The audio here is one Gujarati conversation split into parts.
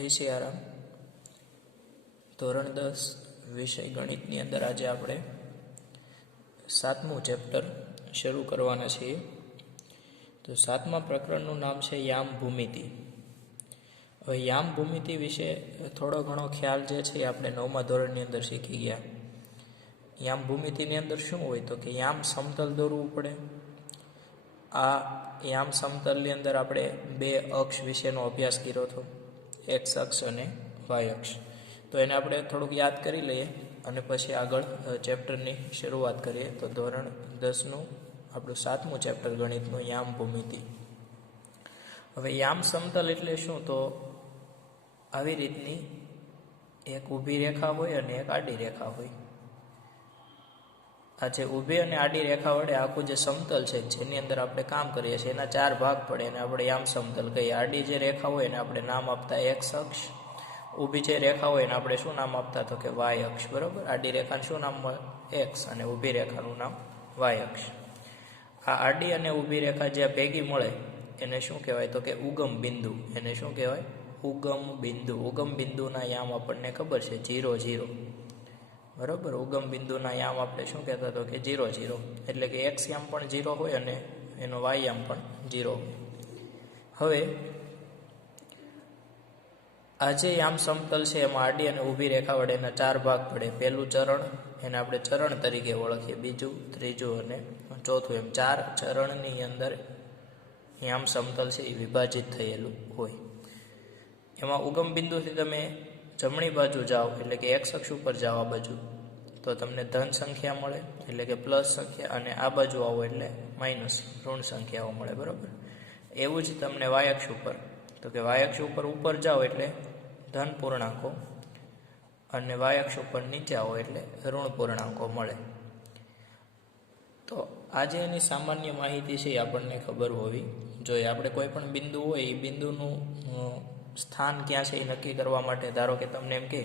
જય સિયારામ. ધોરણ 10 વિષય ગણિતની અંદર આજે આપણે 7મું ચેપ્ટર શરૂ કરવાના છીએ. તો 7મા પ્રકરણનું નામ છે યામ ભૂમિતિ. હવે યામ ભૂમિતિ વિશે થોડો ઘણો ખ્યાલ જે છે આપણે 9મા ધોરણની અંદર શીખી ગયા. યામ ભૂમિતિની અંદર શું હોય તો કે યામ સમતલ દોરવું પડે. આ યામ સમતલની અંદર આપણે બે અક્ષ વિશેનો અભ્યાસ કર્યો હતો, એક્સ અક્ષ અને વાય અક્ષ. તો એને આપણે થોડુંક યાદ કરી લઈએ અને પછી આગળ ચેપ્ટરની શરૂઆત કરીએ. તો ધોરણ 10નું આપણું 7મું ચેપ્ટર ગણિતનું યામ ભૂમિતિ. હવે યામ સમતલ એટલે શું? તો આવી રીતની એક ઊભી રેખા હોય અને એક આડી રેખા હોય. આ જે ઊભી અને આડી રેખા વડે આખું જે સમતલ છે જેની અંદર આપણે કામ કરીએ છીએ એના 4 ભાગ પડે અને આપણે યામ સમતલ કહીએ. આડી જે રેખા હોય એને આપણે નામ આપતા એક્સ અક્ષ, ઊભી જે રેખા હોય એને આપણે શું નામ આપતા તો કે વાય અક્ષ. બરાબર, આડી રેખાનું શું નામ મળે? એક્સ, અને ઊભી રેખાનું નામ વાય અક્ષ. આ આડી અને ઊભી રેખા જે ભેગી મળે એને શું કહેવાય તો કે ઉગમ બિંદુ. એને શું કહેવાય? ઉગમ બિંદુ. ઉગમ બિંદુના યામ આપણને ખબર છે 0, 0. બરાબર, ઉગમ બિંદુના યામ આપણે શું કહેતા તો કે 0, 0. એટલે કે એક્સ યામ પણ 0 હોય અને એનો વાય યામ પણ 0 હોય. હવે આ જે યામ સમતલ છે એમાં આડી અને ઊભી રેખા વડે એના 4 ભાગ પડે. પહેલું ચરણ, એને આપણે ચરણ તરીકે ઓળખીએ. બીજું, ત્રીજું અને ચોથું, એમ 4 ચરણની અંદર યામ સમતલ છે એ વિભાજિત થયેલું હોય. એમાં ઉગમ બિંદુથી તમે જમણી બાજુ જાઓ એટલે કે એક્સ અક્ષ ઉપર જાઓ આ બાજુ, તો તમને ધન સંખ્યા મળે એટલે કે પ્લસ સંખ્યા, અને આ બાજુ આવો એટલે માઇનસ ઋણ સંખ્યાઓ મળે. બરાબર, એવું જ તમને વાય અક્ષ ઉપર, તો કે વાય અક્ષ ઉપર જાઓ એટલે ધન પૂર્ણાંકો, અને વાય અક્ષ ઉપર નીચે આવો એટલે ઋણ પૂર્ણાંકો મળે. તો આજે એની સામાન્ય માહિતી છે એ આપણને ખબર હોવી જોઈએ. આપણે કોઈ પણ બિંદુ હોય એ બિંદુનું સ્થાન ક્યાં છે એ નક્કી કરવા માટે, ધારો કે તમને એમ કે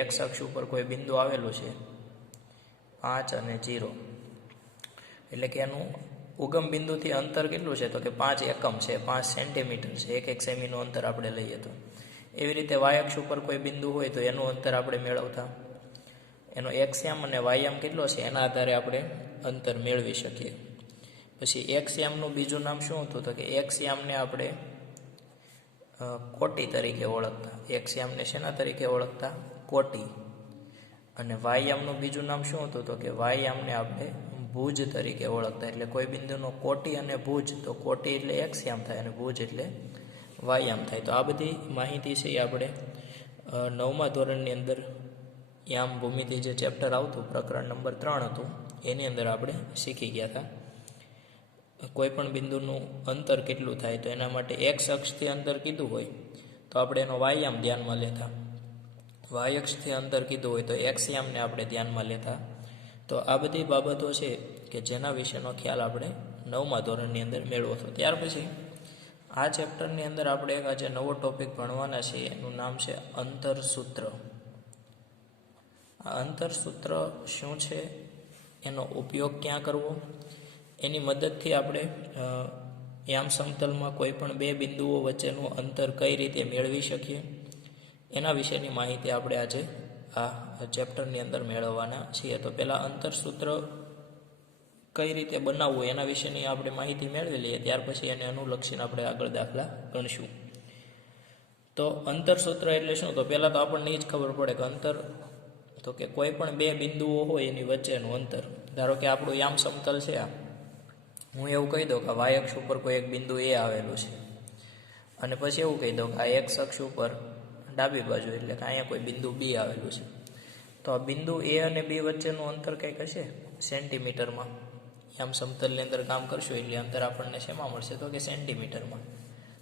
એક્સ અક્ષ ઉપર કોઈ બિંદુ આવેલું છે 5 અને 0, એટલે કે એનું ઉગમ બિંદુથી અંતર કેટલું છે તો કે 5 એકમ છે, 5 સેન્ટીમીટર છે. 1 સેમીનું અંતર આપણે લઈએ તો એવી રીતે વાય અક્ષ ઉપર કોઈ બિંદુ હોય તો એનું અંતર આપણે મેળવતા એનો એક્સ યામ અને વાય યામ કેટલો છે એના આધારે આપણે અંતર મેળવી શકીએ. પછી એક્સ યામનું બીજું નામ શું હતું તો કે એક્સ યામને આપણે કોટી તરીકે ઓળખતા. એક્સ યામને શેના તરીકે ઓળખતા? કોટી. અને વાય યામનું બીજું નામ શું હતું તો કે વાય યામને આપણે ભુજ તરીકે ઓળખતા. એટલે કોઈ બિંદુનો કોટી અને ભુજ, તો કોટી એટલે એક્સ યામ થાય અને ભુજ એટલે વાય યામ થાય. તો આ બધી માહિતી છે એ આપણે 9મા ધોરણની અંદર યામ ભૂમિતિ જે ચેપ્ટર આવતું, પ્રકરણ નંબર 3 હતું, એની અંદર આપણે શીખી ગયા હતા. કોઈ પણ બિંદુનું અંતર કેટલું થાય તો એના માટે એક્સ અક્ષથી અંતર કીધું હોય તો આપણે એનો વાય યામ ધ્યાનમાં લેતા. વાય અક્ષથી અંતર કીધું હોય તો એક્સ યામને આપણે ધ્યાનમાં લેતા. તો આ બધી બાબતો છે કે જેના વિશેનો ખ્યાલ આપણે 9મા ધોરણની અંદર મેળવો હતો. ત્યાર પછી આ ચેપ્ટરની અંદર આપણે એક આજે નવો ટોપિક ભણવાના છીએ, એનું નામ છે અંતરસૂત્ર. આ અંતરસૂત્ર શું છે, એનો ઉપયોગ ક્યાં કરવો, એની મદદથી આપણે યામ સમતલમાં કોઈ પણ બે બિંદુઓ વચ્ચેનું અંતર કઈ રીતે મેળવી શકીએ એના વિશેની માહિતી આપણે આજે આ ચેપ્ટરની અંદર મેળવવાના છીએ. તો પહેલાં અંતરસૂત્ર કઈ રીતે બનાવવું એના વિશેની આપણે માહિતી મેળવી લઈએ, ત્યાર પછી એને અનુલક્ષીને આપણે આગળ દાખલા ગણશું. તો અંતરસૂત્ર એટલે શું? તો પહેલાં તો આપણને એ જ ખબર પડે કે અંતર તો કે કોઈ પણ બે બિંદુઓ હોય એની વચ્ચેનું અંતર. ધારો કે આપણું યામ સમતલ છે, આ હું એવું કહી દઉં કે વાય અક્ષ ઉપર કોઈ એક બિંદુ એ આવેલું છે, અને પછી એવું કહી દઉં કે આ એક્સ અક્ષ ઉપર ડાબી બાજુ એટલે કે અહીંયા કોઈ બિંદુ બી આવેલું છે. તો આ બિંદુ એ અને બી વચ્ચેનું અંતર કંઈક હશે સેન્ટીમીટરમાં. યામ સમતલની અંદર કામ કરશું એટલે અંતર આપણને શેમાં મળશે તો કે સેન્ટીમીટરમાં.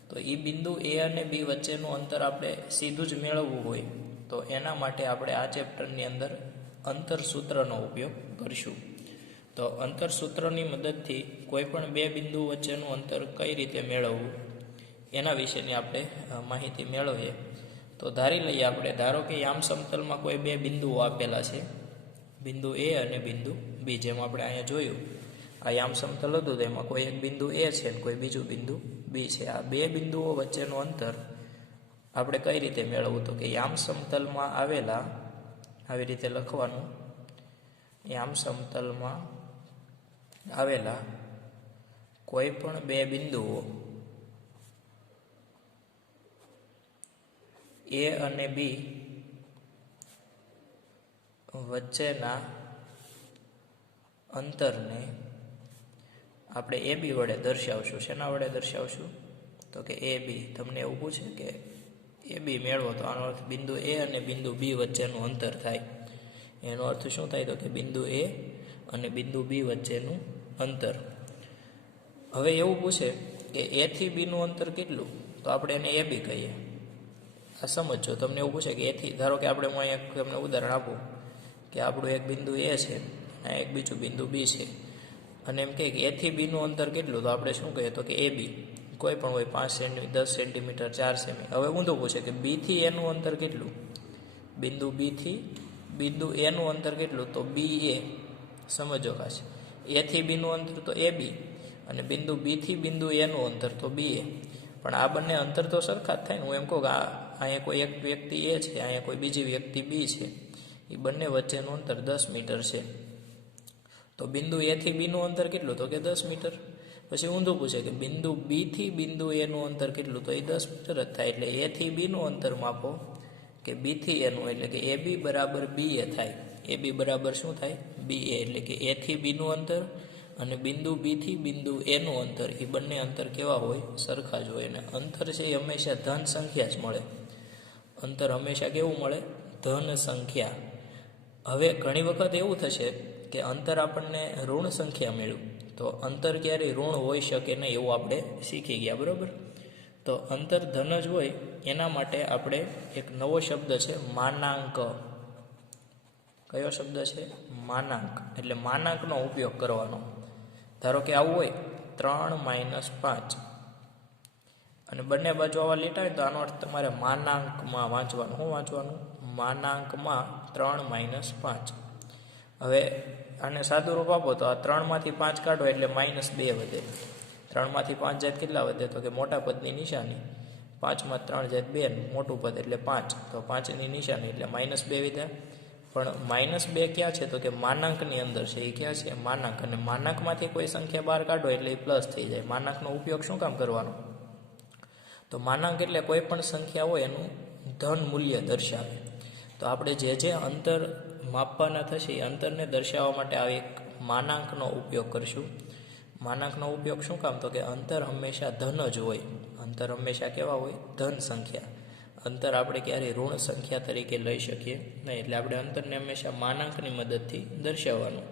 તો એ બિંદુ એ અને બી વચ્ચેનું અંતર આપણે સીધું જ મેળવવું હોય તો એના માટે આપણે આ ચેપ્ટરની અંદર અંતરસૂત્રનો ઉપયોગ કરીશું. તો અંતરસૂત્રની મદદથી કોઈ પણ બે બિંદુ વચ્ચેનું અંતર કઈ રીતે મેળવવું એના વિશેની આપણે માહિતી મેળવીએ. તો ધારી લઈએ આપણે, ધારો કે યામ સમતલમાં કોઈ બે બિંદુઓ આપેલા છે, બિંદુ એ અને બિંદુ બી. જેમ આપણે અહીંયા જોયું આ યામ સમતલ હતું તો એમાં કોઈ એક બિંદુ એ છે અને કોઈ બીજું બિંદુ બી છે. આ બે બિંદુઓ વચ્ચેનું અંતર આપણે કઈ રીતે મેળવવું? તો કે યામ સમતલમાં આવેલા, આવી રીતે લખવાનું, યામ સમતલમાં આવેલા કોઈ પણ બે બિંદુઓ એ અને બી વચ્ચેના અંતરને આપણે એ બી વડે દર્શાવશું. શેના વડે દર્શાવશું? તો કે એ બી. તમને એવું પૂછે કે એ બી મેળવો, તો આનો અર્થ બિંદુ એ અને બિંદુ બી વચ્ચેનું અંતર થાય. એનો અર્થ શું થાય? તો કે બિંદુ એ અને બિંદુ બી વચ્ચેનું અંતર. હવે એવું પૂછે કે એથી બીનું અંતર કેટલું? તો આપણે એને એ બી કહીએ. આ સમજો. તમને એવું પૂછે કે એથી, ધારો કે આપણે હું અહીંયા તમને ઉદાહરણ આપું કે આપણું એક બિંદુ એ છે અને એક બીજું બિંદુ બી છે, અને એમ કહે કે એથી બીનું અંતર કેટલું? તો આપણે શું કહીએ? તો કે એ બી. કોઈ પણ હોય, 5 સેમી, 10 સેન્ટીમીટર, 4 સેમી. હવે ઊંધું પૂછે કે બીથી એનું અંતર કેટલું? બિંદુ બીથી બિંદુ એનું અંતર કેટલું? તો બી એ. સમજો ખાસ, એથી બીનું અંતર તો એ બી, અને બિંદુ બીથી બિંદુ એનું અંતર તો બી એ. પણ આ બંને અંતર તો સરખા જ થાય ને. હું એમ કહું કે અહીંયા કોઈ એક વ્યક્તિ એ છે, અહીંયા કોઈ બીજી વ્યક્તિ બી છે, એ બંને વચ્ચેનું અંતર 10 મીટર છે. તો બિંદુ એથી બીનું અંતર કેટલું? તો કે 10 મીટર. પછી ઊંધું પૂછે કે બિંદુ બીથી બિંદુ એનું અંતર કેટલું? તો એ 10 મીટર જ થાય. એટલે એથી બીનું અંતર માપો કે બીથી એનું, એટલે કે એ બી બરાબર બી એ થાય. એ બી બરાબર શું થાય? બી એ. એટલે કે એથી બીનું અંતર અને બિંદુ બીથી બિંદુ એનું અંતર, એ બંને અંતર કેવા હોય? સરખા જ હોય. અને અંતર છે એ હંમેશા ધન સંખ્યા જ મળે. અંતર હંમેશા કેવું મળે? ધન સંખ્યા. હવે ઘણી વખત એવું થશે કે અંતર આપણને ઋણ સંખ્યા મળ્યું, તો અંતર ક્યારેય ઋણ હોઈ શકે નહીં એવું આપણે શીખી ગયા, બરાબર? તો અંતર ધન જ હોય એના માટે આપણે એક નવો શબ્દ છે માનાંક. કયો શબ્દ છે? માનાંક. એટલે માનાંકનો ઉપયોગ કરવાનો. ધારો કે આવું હોય 3 - 5, અને બંને બાજુ આવા લીટા હોય તો આનો અર્થ તમારે માનાંકમાં વાંચવાનું. શું વાંચવાનું? માનાંકમાં 3 - 5. હવે આને સાદું રૂપ આપો તો આ 3 માંથી 5 કાઢો એટલે -2 વધે. 3 માંથી 5 જાય કેટલા વધે? તો કે મોટા પદની નિશાની. 5 માં 3 જાય 2, મોટું પદ એટલે 5, તો 5ની નિશાની એટલે -2 વધ્યા. પણ -2 ક્યાં છે? તો કે માનાંકની અંદર છે. એ ક્યાં છે? માનાંક. અને માનાંકમાંથી કોઈ સંખ્યા બહાર કાઢો એટલે એ પ્લસ થઈ જાય. માનાંકનો ઉપયોગ શું કામ કરવાનો? તો માનાંક એટલે કોઈ પણ સંખ્યા હોય એનું ધન મૂલ્ય દર્શાવે. તો આપણે જે અંતર માપવાના થશે એ અંતરને દર્શાવવા માટે આ એક માનાંકનો ઉપયોગ કરશું. માનાંકનો ઉપયોગ શું કામ? તો કે અંતર હંમેશા ધન જ હોય. અંતર હંમેશા કેવા હોય? ધન સંખ્યા. અંતર આપણે ક્યારેય ઋણ સંખ્યા તરીકે લઈ શકીએ નહીં. એટલે આપણે અંતરને હંમેશા માનાંકની મદદથી દર્શાવવાનું.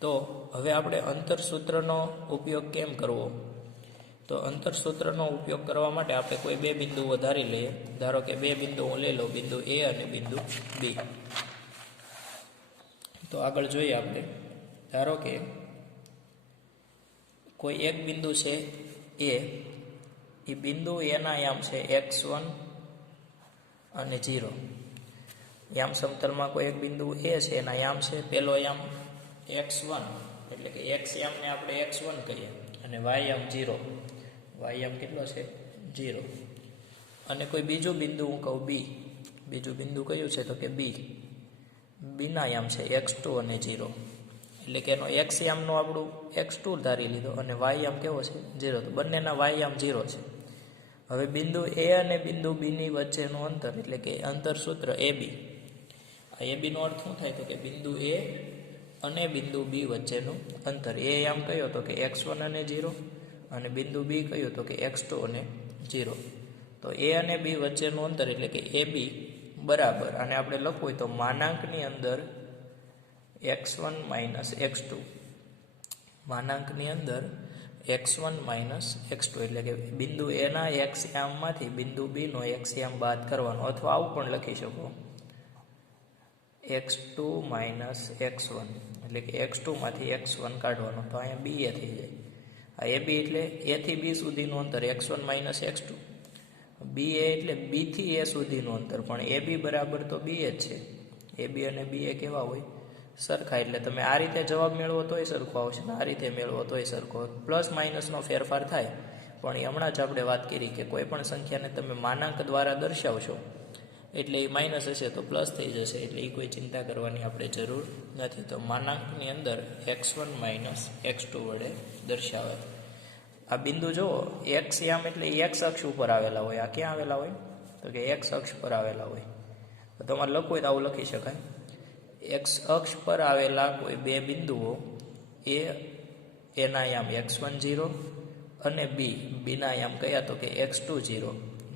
તો હવે આપણે અંતર સૂત્રનો ઉપયોગ કેમ કરવો? તો અંતર સૂત્રનો ઉપયોગ કરવા માટે આપણે કોઈ બે બિંદુઓ ધારી લઈએ. ધારો કે બે બિંદુઓ લઈ લો, બિંદુ એ અને બિંદુ બી. તો આગળ જોઈએ આપણે. ધારો કે કોઈ એક બિંદુ છે એ બિંદુ એના યામ છે x1 અને 0. યામ સમતલમાં કોઈ એક બિંદુ એ છે, એના યામ છે, પહેલો યામ x1 એટલે કે x યામને આપણે x1 કહીએ, અને y યામ 0. y યામ કેટલો છે? 0. અને કોઈ બીજું બિંદુ હું કહું b. બીજું બિંદુ કયું છે? તો કે b. બીના યામ છે x2 અને 0. એટલે કે એનો x યામનો આપણું x2 ધારી લીધો અને y યામ કેવો છે? 0. તો બંનેના y યામ 0 છે. હવે બિંદુ a અને બિંદુ b ની વચ્ચેનું અંતર એટલે કે અંતર સૂત્ર ab. આ ab નો અર્થ શું થાય? તો કે બિંદુ a અને બિંદુ b વચ્ચેનું અંતર. a યામ કયો? તો કે x1 અને 0, અને બિંદુ b કયું? તો કે x2 અને 0. તો a અને b વચ્ચેનું અંતર એટલે કે ab બરાબર, અને આપણે લખવું હોય તો માનાંકની અંદર x1 - x2. માનાંકની અંદર x1 - x2 એટલે કે બિંદુ a ના x યામમાંથી બિંદુ b નો x યામ બાદ કરવાનો, અથવા આવું પણ લખી શકો x2 - x1 એટલે કે x2 માંથી x1 કાઢવાનો, તો અહીંયા b એ થઈ જાય. આ ab એટલે a થી b સુધીનું અંતર x1 - x2. b a એટલે b થી a સુધીનું અંતર, પણ ab બરાબર તો b જ છે. ab અને b એ કેવા હોય? સરખા. એટલે તમે આ રીતે જવાબ મેળવો તોય સરખો આવશે, આ રીતે મેળવો તોય સરખો. પ્લસ માઇનસનો ફેરફાર થાય, પણ એ હમણાં જ આપણે વાત કરી કે કોઈ પણ સંખ્યાને તમે માનાંક દ્વારા દર્શાવશો એટલે એ માઇનસ હશે તો પ્લસ થઈ જશે, એટલે એ કોઈ ચિંતા કરવાની આપણે જરૂર નથી. તો માનાંકની અંદર x1 માઇનસ x2 વડે દર્શાવે. આ બિંદુ જુઓ, એક્સ યામ એટલે એક્સ અક્ષ ઉપર આવેલા હોય. આ ક્યાં આવેલા હોય? તો કે એક્સ અક્ષ પર આવેલા હોય. તો તમારે લખવું હોય તો આવું લખી શકાય, એક્સ અક્ષ પર આવેલા કોઈ બે બિંદુઓ એના યામ x1 0 અને બીના યામ કયા? તો કે x2 0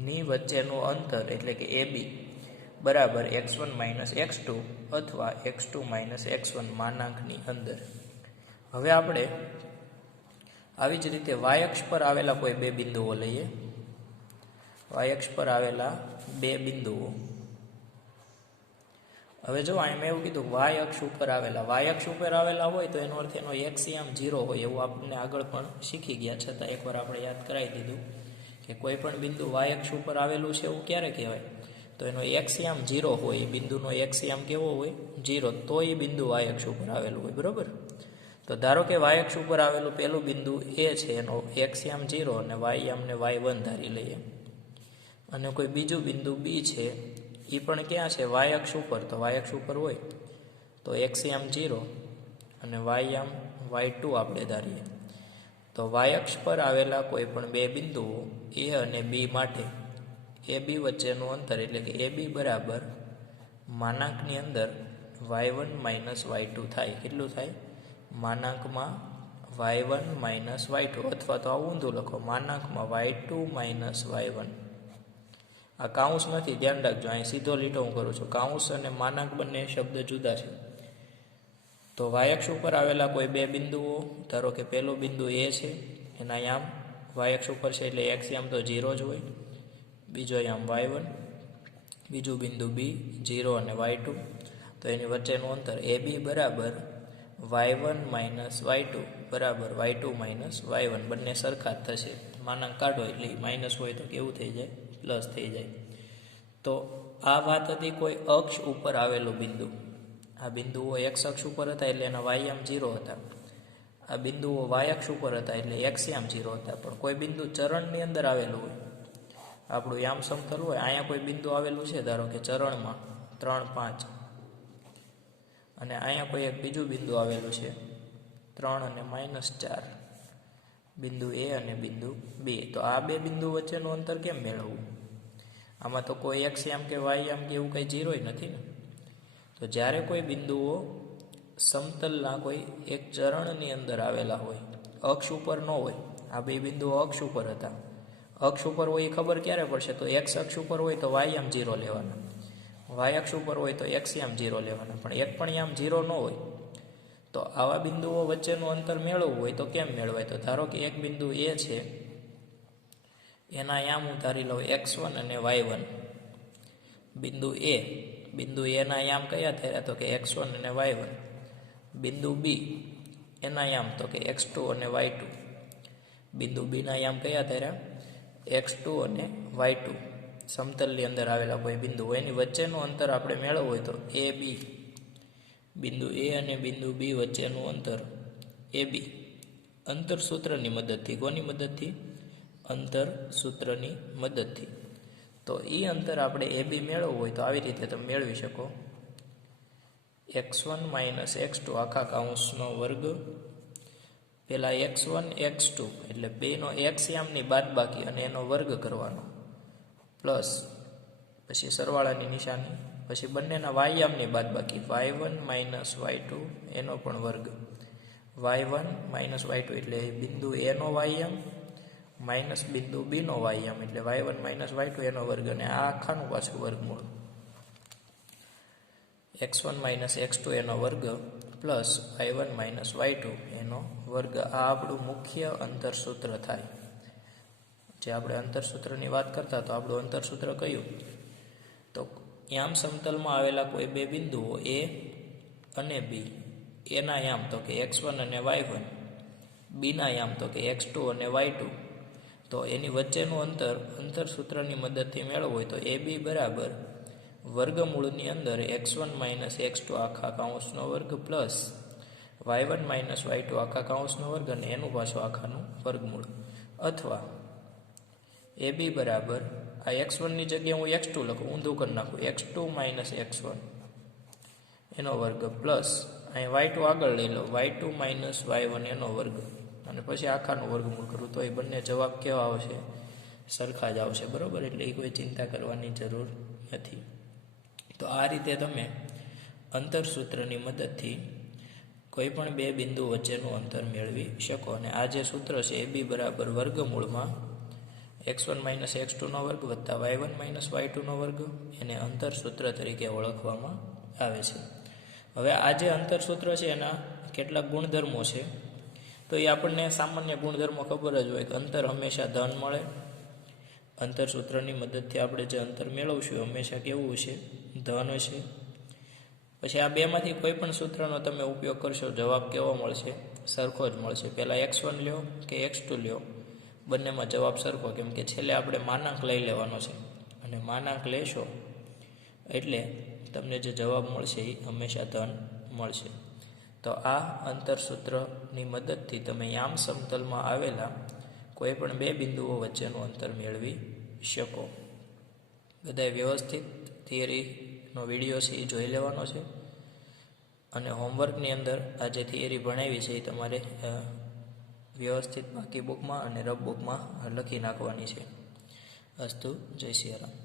ની વચ્ચેનું અંતર એટલે કે AB બરાબર x1 માઇનસ x2 અથવા x2 માઇનસ x1 માનાંકની અંદર. હવે આપણે આવી જ રીતે y અક્ષ પર આવેલા કોઈ બે બિંદુઓ લઈએ. y અક્ષ પર આવેલા બે બિંદુઓ. હવે જો મેં એવું કીધું y અક્ષ ઉપર આવેલા હોય તો એનો અર્થ એનો x યામ 0 હોય એવું આપણને આગળ પણ શીખી ગયા, છતાં એકવાર આપણે યાદ કરાવી દીધું કે કોઈ પણ બિંદુ y અક્ષ ઉપર આવેલું છે એવું ક્યારે કહેવાય? તો એનો x યામ 0 હોય, બિંદુનો x યામ કેવો હોય? 0, તો એ બિંદુ y અક્ષ ઉપર આવેલું હોય, બરાબર. તો ધારો કે y અક્ષ ઉપર આવેલું પહેલું બિંદુ એ છે, એનો x યામ 0 અને y યામને y1 ધારી લઈએ. અને કોઈ બીજું બિંદુ b છે, એ પણ ક્યાં છે? y અક્ષ ઉપર. તો y અક્ષ ઉપર હોય તો x યામ 0 અને y યામ y2 આપણે ધારીએ. તો y અક્ષ પર આવેલા કોઈ પણ બે બિંદુઓ a અને b માટે AB વચ્ચેનું અંતર એટલે કે AB બરાબર માનાંકની અંદર y1 માઇનસ y2 થાય. કેટલું થાય? માનાંકમાં y1 માઇનસ y2, અથવા તો આવું ઊંધું લખો, માનાંકમાં y2 માઇનસ y1. આ કાઉન્સ નથી, ધ્યાન રાખજો, અહીં સીધો લીટો હું કરું છું. કાઉન્સ અને માનાંક બંને શબ્દ જુદા છે. તો y અક્ષ ઉપર આવેલા કોઈ બે બિંદુઓ, ધારો કે પહેલું બિંદુ A છે, એના યામ y અક્ષ ઉપર છે એટલે x યામ તો 0 જ હોય, બીજો યામ y1, બીજું બિંદુ B 0 અને y2. તો એની વચ્ચેનું અંતર AB બરાબર y1 માઇનસ y2 બરાબર y2 માઇનસ y1. બંને સરખા જ થશે. માનાંક કાઢો એટલે માઇનસ હોય તો કેવું થઈ જાય? પ્લસ થઈ જાય. તો આ વાત હતી કોઈ અક્ષ ઉપર આવેલું બિંદુ. આ બિંદુઓ x અક્ષ ઉપર હતા એટલે એના y યામ 0 હતા. આ બિંદુઓ y અક્ષ ઉપર હતા એટલે x યામ 0 હતા. પણ કોઈ બિંદુ ચરણની અંદર આવેલું હોય, આપણું યામ સમતલ હોય, અહીંયા કોઈ બિંદુ આવેલું છે, ધારો કે ચરણમાં 3 5, અને અહીંયા કોઈ એક બીજું બિંદુ આવેલું છે 3 અને -4, બિંદુ A અને બિંદુ B. તો આ બે બિંદુ વચ્ચેનું અંતર કેમ મેળવવું? આમાં તો કોઈ x યામ કે y યામ કે એવું કંઈ 0 નથી ને. તો જ્યારે કોઈ બિંદુઓ સમતલના કોઈ એક ચરણની અંદર આવેલા હોય, અક્ષ ઉપર ન હોય, આ બે બિંદુઓ અક્ષ ઉપર હતા. અક્ષ ઉપર હોય એ ખબર ક્યારે પડશે? તો x અક્ષ ઉપર હોય તો y યામ 0 લેવાના, y અક્ષ ઉપર હોય તો x યામ 0 લેવાના. પણ એક પણ યામ 0 ન હોય. તો આવા બિંદુઓ વચ્ચેનું અંતર મેળવવું હોય તો કેમ મેળવાય? તો ધારો કે એક બિંદુ A છે, એના યામ હું ધારી લઉં x1 અને y1. બિંદુ A ના યામ કયા થયા? તો કે x1 અને y1. બિંદુ B એના યામ તો કે x2 અને y2. બિંદુ B ના યામ કયા થયા? x2 અને y2. સમતલની અંદર આવેલા કોઈ બિંદુ હોય એની વચ્ચેનું અંતર આપણે મેળવવું હોય તો AB, બિંદુ A અને બિંદુ B વચ્ચેનું અંતર AB અંતર સૂત્રની મદદથી. કોની મદદથી? અંતર સૂત્રની મદદથી. તો એ અંતર આપણે AB મેળવવું હોય તો આવી રીતે તમે મેળવી શકો, x1 માઇનસ x2 આખા કાઉન્સનો વર્ગ, પહેલાં x1 x2 એટલે બેનો x યામની બાદબાકી અને એનો વર્ગ કરવાનો, પ્લસ પછી સરવાળાની નિશાની, પછી બંનેના y યામની બાદબાકી y1 માઇનસ y2 એનો પણ વર્ગ, y1 માઇનસ y2 એટલે બિંદુ A નો y યામ માઇનસ બિંદુ B નો y યામ એટલે y1 માઇનસ y2 એનો વર્ગ, અને આ આખાનું પાછું વર્ગમૂળ x1 માઇનસ x2 એનો વર્ગ પ્લસ y1 માઇનસ y2 એનો વર્ગ. આ આપણું મુખ્ય અંતરસૂત્ર થાય. જે આપણે અંતરસૂત્રની વાત કરતા તો આપણું અંતરસૂત્ર કયું? તો યામ સમતલમાં આવેલા કોઈ બે બિંદુઓ A અને B, એના યામ તો કે x1 અને y1, બીના યામ તો કે x2 અને y2. તો એની વચ્ચેનું અંતરસૂત્રની મદદથી મેળવવું હોય તો AB બરાબર વર્ગમૂળની અંદર x1 માઇનસ x2 આખા કાઉન્સનો વર્ગ પ્લસ y1 માઇનસ y2 આખા કાઉન્સનો વર્ગ અને એનું પાછું આખાનું વર્ગમૂળ. અથવા એ બી બરાબર આ x1ની જગ્યાએ હું x2 લખું, ઊંધું કરી નાખું, x2 માઇનસ x1 એનો વર્ગ પ્લસ અહીં y2 આગળ લઈ લો, y2 માઇનસ y1 એનો વર્ગ, અને પછી આખાનું વર્ગમૂળ કરું તો એ બંને જવાબ કેવા આવશે? સરખા જ આવશે, બરાબર. એટલે એ કોઈ ચિંતા કરવાની જરૂર નથી. તો આ રીતે તમે અંતરસૂત્રની મદદથી કોઈ પણ બે બિંદુ વચ્ચેનું અંતર મેળવી શકો. અને આ જે સૂત્ર છે એ બી બરાબર વર્ગમૂળમાં x1 માઇનસ x2નો વર્ગ વત્તા y1 માઇનસ y2નો વર્ગ, એને અંતરસૂત્ર તરીકે ઓળખવામાં આવે છે. હવે આ જે અંતરસૂત્ર છે એના કેટલાક ગુણધર્મો છે, તો એ આપણને સામાન્ય ગુણધર્મો ખબર જ હોય કે અંતર હંમેશા ધન મળે. અંતરસૂત્રની મદદથી આપણે જે અંતર મેળવશું હંમેશા કેવું છે? ધન છે. પછી આ બેમાંથી કોઈ પણ સૂત્રનો તમે ઉપયોગ કરશો, જવાબ કેવો મળશે? સરખો જ મળશે. પહેલાં x1 લ્યો કે x2 લ્યો, બંનેમાં જવાબ સરખો, કેમ કે છેલ્લે આપણે માનાંક લઈ લેવાનો છે, અને માનાંક લેશો એટલે તમને જે જવાબ મળશે એ હંમેશા ધન મળશે. તો આ અંતરસૂત્રની મદદથી તમે યામ સમતલમાં આવેલા કોઈ પણ બે બિંદુઓ વચ્ચેનું અંતર મેળવી શકો. બધાએ વ્યવસ્થિત થિયરીનો વિડીયો છે એ જોઈ લેવાનો છે, અને હોમવર્કની અંદર આ જે થિયરી ભણાવી છે એ તમારે વ્યવસ્થિત બાકી બુકમાં અને રફ બુકમાં લખી નાખવાની છે. અસ્તુ, જય સિયારામ.